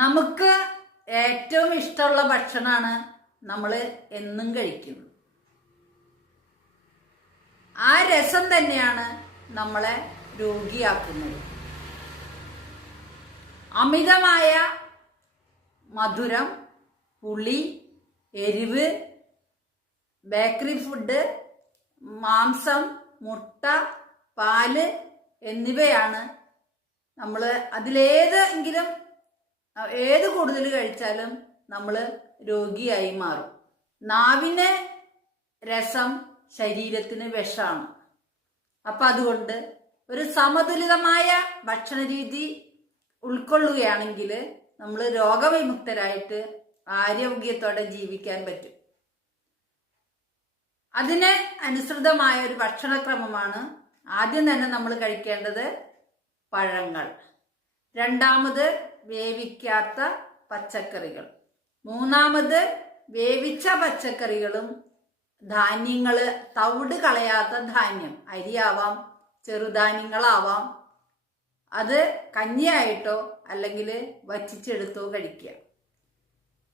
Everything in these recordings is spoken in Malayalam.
നമുക്ക് ഏറ്റവും ഇഷ്ടമുള്ള ഭക്ഷണമാണ് നമ്മൾ എന്നും കഴിക്കുന്നത്. ആ രസം തന്നെയാണ് നമ്മളെ രോഗിയാക്കുന്നത്. അമിതമായ മധുരം, പുളി, എരിവ്, ബേക്കറി ഫുഡ്, മാംസം, മുട്ട, പാല് എന്നിവയാണ് നമ്മൾ അതിലേതെങ്കിലും ഏത് കൂടുതൽ കഴിച്ചാലും നമ്മൾ രോഗിയായി മാറും. നാവിന് രസം, ശരീരത്തിന് വിഷമാണ്. അപ്പൊ അതുകൊണ്ട് ഒരു സമതുലിതമായ ഭക്ഷണ രീതി ഉൾക്കൊള്ളുകയാണെങ്കിൽ നമ്മൾ രോഗവിമുക്തരായിട്ട് ആരോഗ്യത്തോടെ ജീവിക്കാൻ പറ്റും. അതിന് അനുസൃതമായ ഒരു ഭക്ഷണക്രമമാണ് ആദ്യം തന്നെ നമ്മൾ കഴിക്കേണ്ടത് പഴങ്ങൾ, രണ്ടാമത് വേവിക്കാത്ത പച്ചക്കറികൾ, മൂന്നാമത് വേവിച്ച പച്ചക്കറികളും ധാന്യങ്ങള്, തവിട് കളയാത്ത ധാന്യം, അരിയാവാം, ചെറുധാന്യങ്ങളാവാം, അത് കഞ്ഞിയായിട്ടോ അല്ലെങ്കിൽ വറ്റിച്ചെടുത്തോ കഴിക്കുക.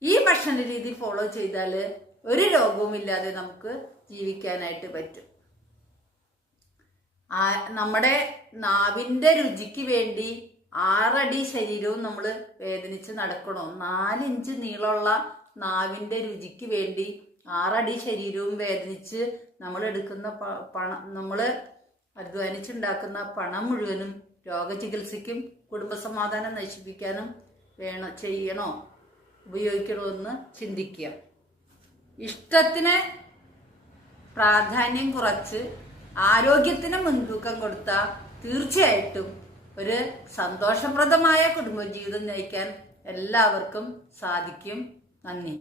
ഈ ഭക്ഷണ രീതി ഫോളോ ചെയ്താൽ ഒരു രോഗവും ഇല്ലാതെ നമുക്ക് ജീവിക്കാനായിട്ട് പറ്റും. നമ്മുടെ നാവിന്റെ രുചിക്ക് വേണ്ടി 6 അടി ശരീരവും നമ്മൾ വേദനിച്ച് നടക്കണോ? 4 ഇഞ്ച് നീളമുള്ള നാവിന്റെ രുചിക്ക് വേണ്ടി 6 അടി ശരീരവും വേദനിച്ച് നമ്മൾ എടുക്കുന്ന പണം, നമ്മൾ അധ്വാനിച്ചുണ്ടാക്കുന്ന പണം മുഴുവനും രോഗചികിത്സയ്ക്കും കുടുംബസമാധാനം നശിപ്പിക്കാനും ചെയ്യണോ, ഉപയോഗിക്കണോ എന്ന് ചിന്തിക്കുക. ഇഷ്ടത്തിന് പ്രാധാന്യം കുറച്ച് ആരോഗ്യത്തിന് മുൻതൂക്കം കൊടുത്താൽ തീർച്ചയായിട്ടും ഒരു സന്തോഷപ്രദമായ കുടുംബജീവിതം നയിക്കാൻ എല്ലാവർക്കും സാധിക്കും. നന്ദി.